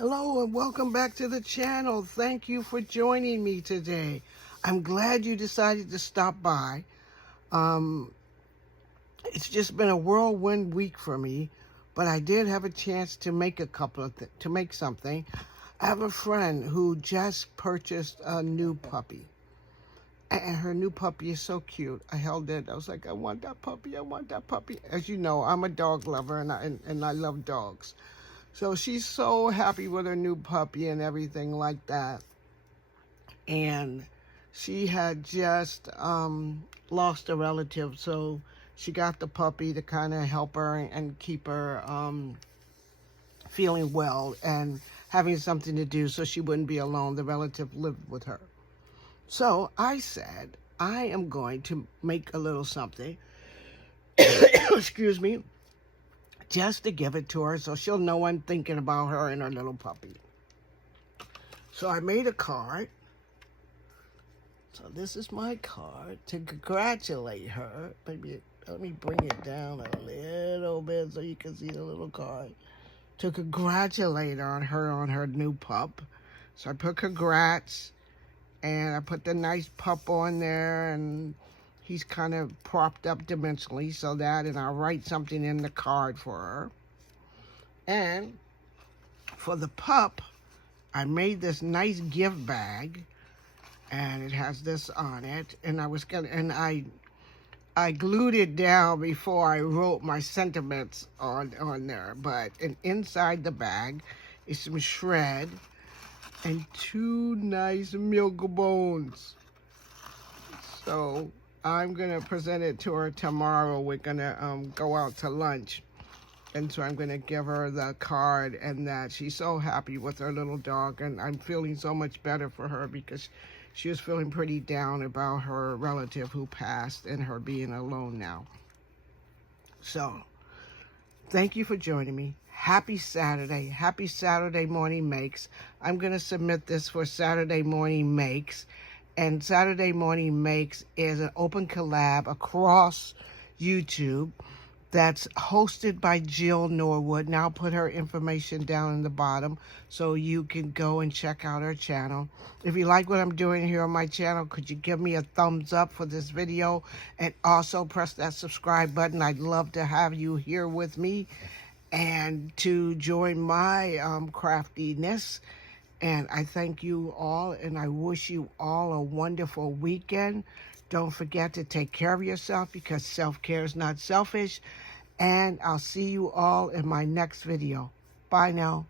Hello and welcome back to the channel. Thank you for joining me today. I'm glad you decided to stop by. It's just been a whirlwind week for me, but I did have a chance to make something. I have a friend who just purchased a new puppy. And her new puppy is so cute. I held it. I was like, I want that puppy. I want that puppy. As you know, I'm a dog lover and I love dogs. So she's so happy with her new puppy and everything like that. And she had just lost a relative, so she got the puppy to kind of help her and keep her feeling well and having something to do so she wouldn't be alone. The relative lived with her. So I said, I am going to make a little something, excuse me, just to give it to her so she'll know I'm thinking about her and her little puppy. So I made a card. So this is my card to congratulate her. Maybe let me bring it down a little bit so you can see the little card. To congratulate her on her new pup. So I put congrats and I put the nice pup on there, and he's kind of propped up dimensionally so that, and I'll write something in the card for her. And for the pup, I made this nice gift bag, and it has this on it. And I glued it down before I wrote my sentiments on there. But inside the bag is some shred and two nice milk bones. So I'm gonna present it to her tomorrow. We're gonna go out to lunch, and so I'm gonna give her the card, and that she's so happy with her little dog, and I'm feeling so much better for her because she was feeling pretty down about her relative who passed and her being alone now. So thank you for joining me. Happy Saturday. Happy Saturday Morning Makes. I'm going to submit this for Saturday Morning Makes. And Saturday Morning Makes is an open collab across YouTube that's hosted by Jill Norwood. Now I'll put her information down in the bottom so you can go and check out her channel. If you like what I'm doing here on my channel, could you give me a thumbs up for this video and also press that subscribe button? I'd love to have you here with me and to join my craftiness. And I thank you all, and I wish you all a wonderful weekend. Don't forget to take care of yourself because self-care is not selfish. And I'll see you all in my next video. Bye now.